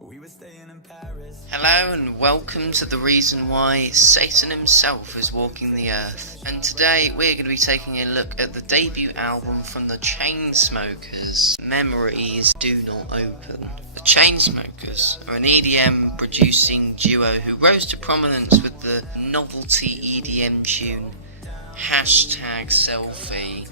We were staying in Paris. Hello and welcome to the reason why Satan himself is walking the earth. And today we're going to be taking a look at the debut album from the Chainsmokers, Memories Do Not Open. The Chainsmokers are an EDM producing duo who rose to prominence with the novelty EDM tune #Selfie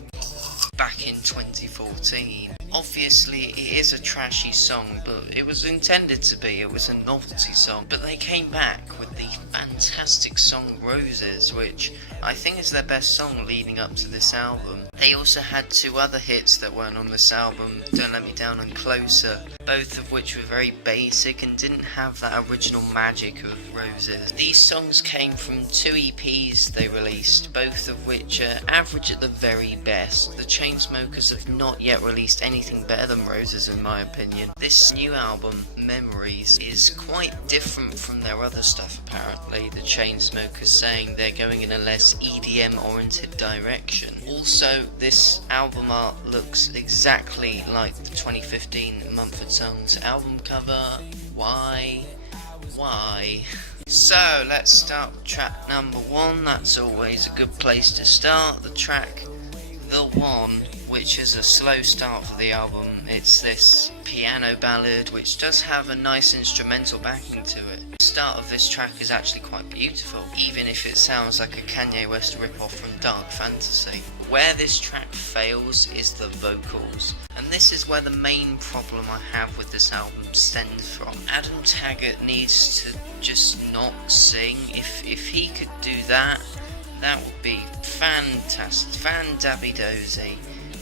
back in 2014. Obviously it is a trashy song, but it was intended to be. It was a novelty song, but they came back with the fantastic song Roses, which I think is their best song leading up to this album. They also had two other hits that weren't on this album, Don't Let Me Down and Closer, both of which were very basic and didn't have that original magic of Roses. These songs came from two EPs they released, both of which are average at the very best. The Chainsmokers have not yet released anything better than Roses in my opinion. This new album, Memories, is quite different from their other stuff apparently, the Chainsmokers saying they're going in a less EDM oriented direction. Also, this album art looks exactly like the 2015 Mumford Sons album cover. Why? So let's start with track number 1. That's always a good place to start. The track The One, which is a slow start for the album. It's this piano ballad which does have a nice instrumental backing to it. The start of this track is actually quite beautiful, even if it sounds like a Kanye West ripoff from Dark Fantasy. Where this track fails is the vocals, and this is where the main problem I have with this album stems from. Adam Taggart needs to just not sing. If he could do that, that would be fantastic, fan-dabby-dozy,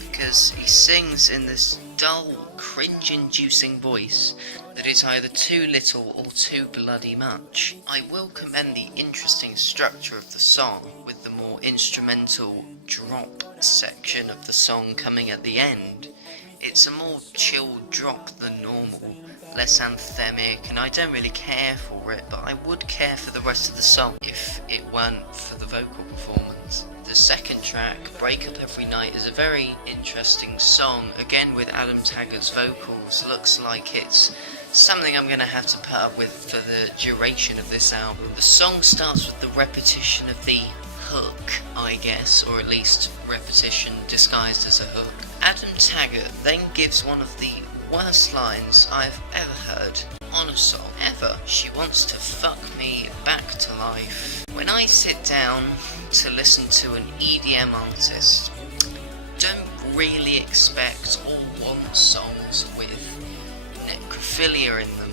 because he sings in this dull, cringe-inducing voice that is either too little or too bloody much. I will commend the interesting structure of the song, with the more instrumental drop section of the song coming at the end. It's a more chilled drop than normal, less anthemic, and I don't really care for it, but I would care for the rest of the song if it weren't for the vocal performance. The second track, Break Up Every Night, is a very interesting song, again with Adam Taggart's vocals. Looks like it's something I'm going to have to put up with for the duration of this album. The song starts with the repetition of the hook, I guess, or at least repetition disguised as a hook. Adam Taggart then gives one of the worst lines I've ever heard on a song ever. She wants to fuck me back to life. When I sit down to listen to an EDM artist, don't really expect or want songs with necrophilia in them.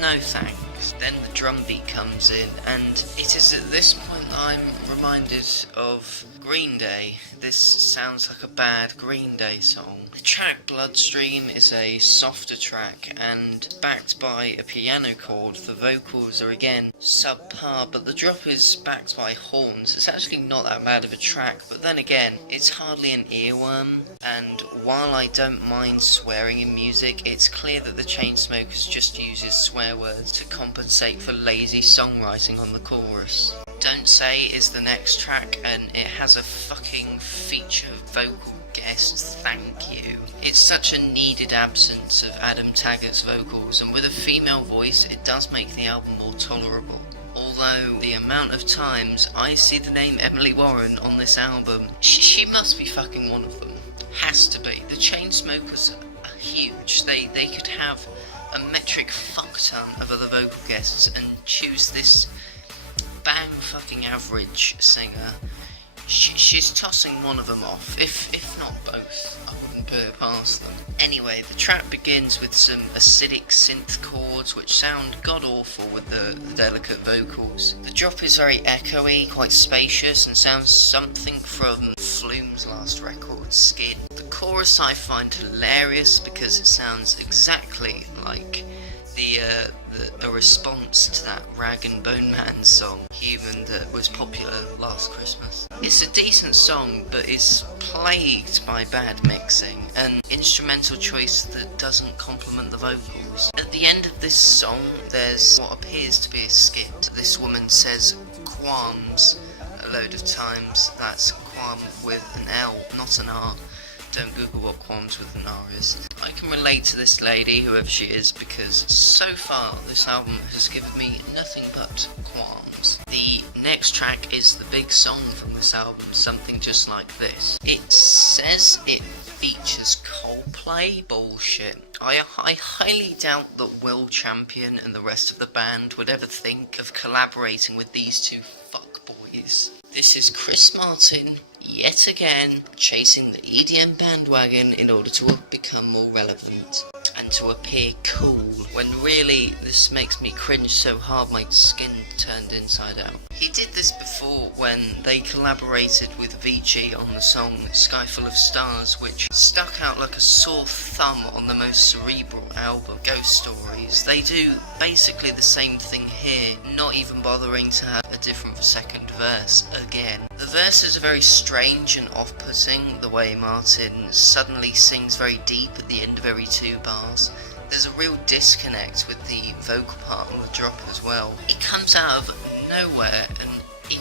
No thanks. Then the drum beat comes in, and it is at this point that I'm reminded of Green Day. This sounds like a bad Green Day song. The track Bloodstream is a softer track and backed by a piano chord. The vocals are again subpar, but the drop is backed by horns. It's actually not that bad of a track, but then again, it's hardly an earworm. And while I don't mind swearing in music, it's clear that the Chainsmokers just uses swear words to compensate for lazy songwriting on the chorus. Don't Say is the next track, and it has a fucking feature vocal guest, thank you. It's such a needed absence of Adam Taggart's vocals, and with a female voice it does make the album more tolerable. Although the amount of times I see the name Emily Warren on this album, she must be fucking one of them. Has to be. The Chainsmokers are huge. They could have a metric fuck ton of other vocal guests and choose this bang fucking average singer. She's tossing one of them off, if not both. I wouldn't put it past them. Anyway, the track begins with some acidic synth chords which sound god-awful with the delicate vocals. The drop is very echoey, quite spacious, and sounds something from Flume's last record, Skin. The chorus I find hilarious because it sounds exactly like the response to that Rag and Bone Man song, Human, that was popular last Christmas. It's a decent song, but is plagued by bad mixing, and instrumental choice that doesn't complement the vocals. At the end of this song, there's what appears to be a skit. This woman says qualms a load of times. That's qualm with an L, not an R. Don't Google what qualms with an R is. I can relate to this lady, whoever she is, because so far this album has given me nothing but qualms. The next track is the big song from this album, Something Just Like This. It says it features Coldplay. Bullshit. I highly doubt that Will Champion and the rest of the band would ever think of collaborating with these two fuckboys. This is Chris Martin, yet again, chasing the EDM bandwagon in order to become more relevant and to appear cool, when really this makes me cringe so hard my skin turned inside out. He did this before when they collaborated with Avicii on the song Sky Full of Stars, which stuck out like a sore thumb on the most cerebral album, Ghost Stories. They do basically the same thing here, not even bothering to have a different second verse again. The verses are very strange and off-putting, the way Martin suddenly sings very deep at the end of every 2 bars. There's a real disconnect with the vocal part on the drop as well. It comes out of nowhere and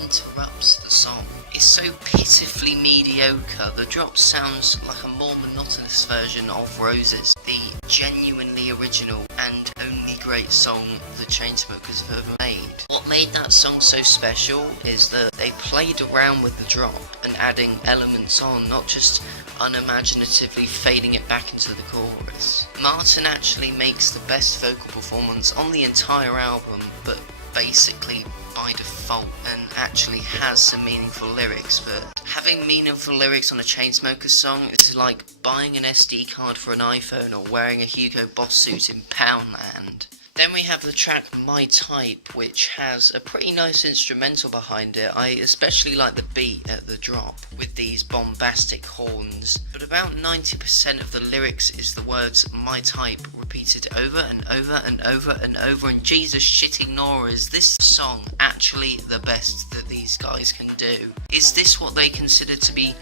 interrupts the song. It's so pitifully mediocre. The drop sounds like a more monotonous version of Roses, the genuinely original and only great song the Chainsmokers have ever made. What made that song so special is that they played around with the drop and adding elements on, not just unimaginatively fading it back into the chorus. Martin actually makes the best vocal performance on the entire album, but basically by default, and actually has some meaningful lyrics, but having meaningful lyrics on a Chainsmokers song is like buying an SD card for an iPhone or wearing a Hugo Boss suit in Poundland. Then we have the track My Type, which has a pretty nice instrumental behind it. I especially like the beat at the drop, with these bombastic horns. But about 90% of the lyrics is the words My Type repeated over and over and over and over, and Jesus shitting Nora, is this song actually the best that these guys can do? Is this what they consider to be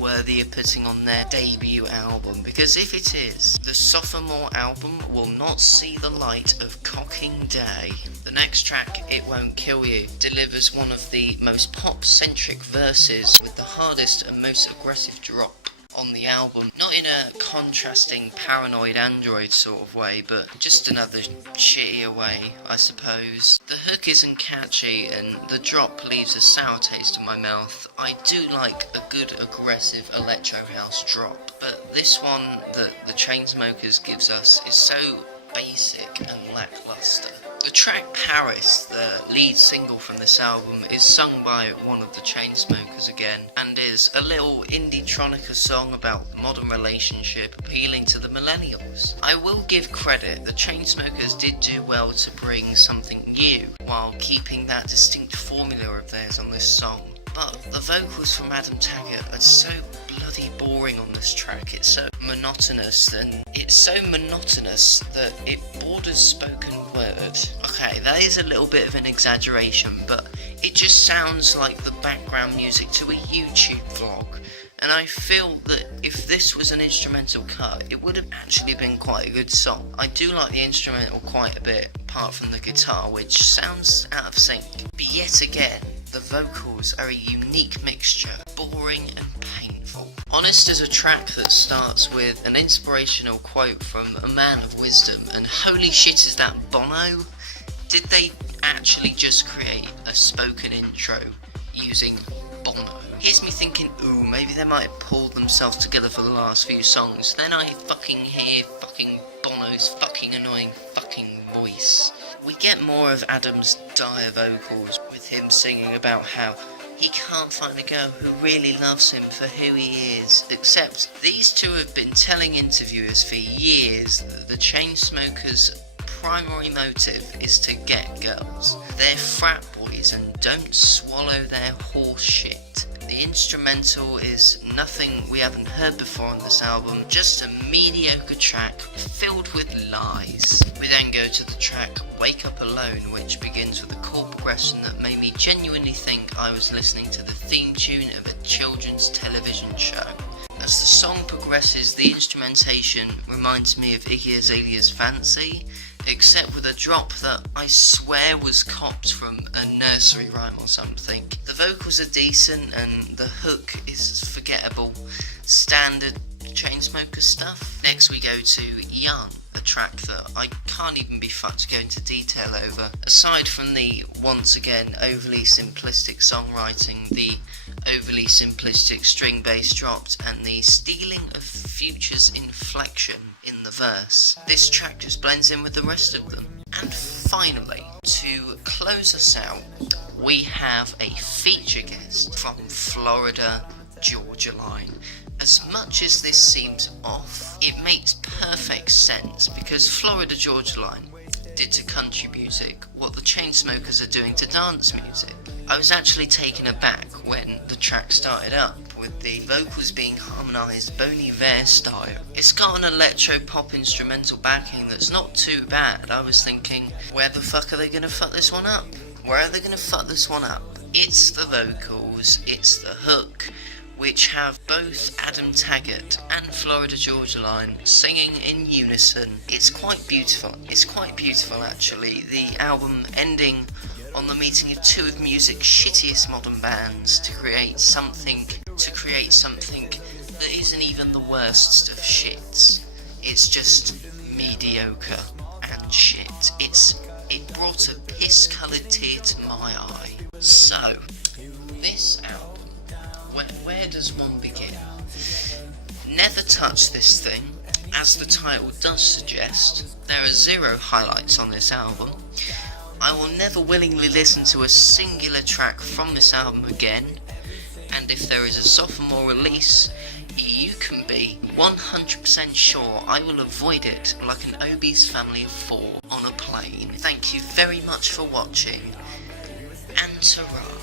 worthy of putting on their debut album? Because if it is, the sophomore album will not see the light of cocking day. The next track, It Won't Kill You, delivers one of the most pop-centric verses with the hardest and most aggressive drop on the album. Not in a contrasting paranoid android sort of way, but just another shittier way, I suppose. The hook isn't catchy and the drop leaves a sour taste in my mouth. I do like a good aggressive electro house drop, but this one that the Chainsmokers gives us is so basic and lackluster. The track Paris, the lead single from this album, is sung by one of the Chainsmokers again, and is a little indie-tronica song about modern relationship appealing to the millennials. I will give credit, the Chainsmokers did do well to bring something new, while keeping that distinct formula of theirs on this song. But the vocals from Adam Taggart are so bloody boring on this track. It's so monotonous, and it's so monotonous that it borders spoken word. Okay, that is a little bit of an exaggeration, but it just sounds like the background music to a YouTube vlog. And I feel that if this was an instrumental cut, it would have actually been quite a good song. I do like the instrumental quite a bit, apart from the guitar, which sounds out of sync. But yet again, the vocals are a unique mixture, boring and painful. Honest is a track that starts with an inspirational quote from a man of wisdom, and holy shit, is that Bono? Did they actually just create a spoken intro using Bono? Here's me thinking, ooh, maybe they might have pulled themselves together for the last few songs. Then I fucking hear fucking Bono's fucking annoying fucking voice. We get more of Adam's dire vocals, with him singing about how he can't find a girl who really loves him for who he is. Except these two have been telling interviewers for years that the Chainsmokers' primary motive is to get girls. They're frat boys and don't swallow their horse shit. The instrumental is nothing we haven't heard before on this album, just a mediocre track filled with lies. We then go to the track Wake Up Alone, which begins with a chord progression that made me genuinely think I was listening to the theme tune of a children's television show. As the song progresses, the instrumentation reminds me of Iggy Azalea's Fancy, except with a drop that I swear was copped from a nursery rhyme or something. The vocals are decent and the hook is forgettable, standard Chainsmokers stuff. Next we go to Young, a track that I can't even be fucked to go into detail over. Aside from the, once again, overly simplistic songwriting, the overly simplistic string bass dropped, and the stealing of Future's inflection in the verse, this track just blends in with the rest of them. And finally, to close us out, we have a feature guest from Florida Georgia Line. As much as this seems off, it makes perfect sense because Florida Georgia Line did to country music what the Chainsmokers are doing to dance music. I was actually taken aback when the track started up with the vocals being harmonised Bon Iver style. It's got an electro pop instrumental backing that's not too bad. I was thinking, where the fuck are they going to fuck this one up? Where are they going to fuck this one up? It's the vocals, it's the hook, which have both Adam Taggart and Florida Georgia Line singing in unison. It's quite beautiful. It's quite beautiful actually. The album ending on the meeting of two of music's shittiest modern bands to create something that isn't even the worst of shits. It's just mediocre and shit. It brought a piss-coloured tear to my eye. So, this album, where does one begin? Never touch this thing. As the title does suggest, there are 0 highlights on this album. I will never willingly listen to a singular track from this album again, and if there is a sophomore release, you can be 100% sure I will avoid it like an obese family of 4 on a plane. Thank you very much for watching, and ta-ra.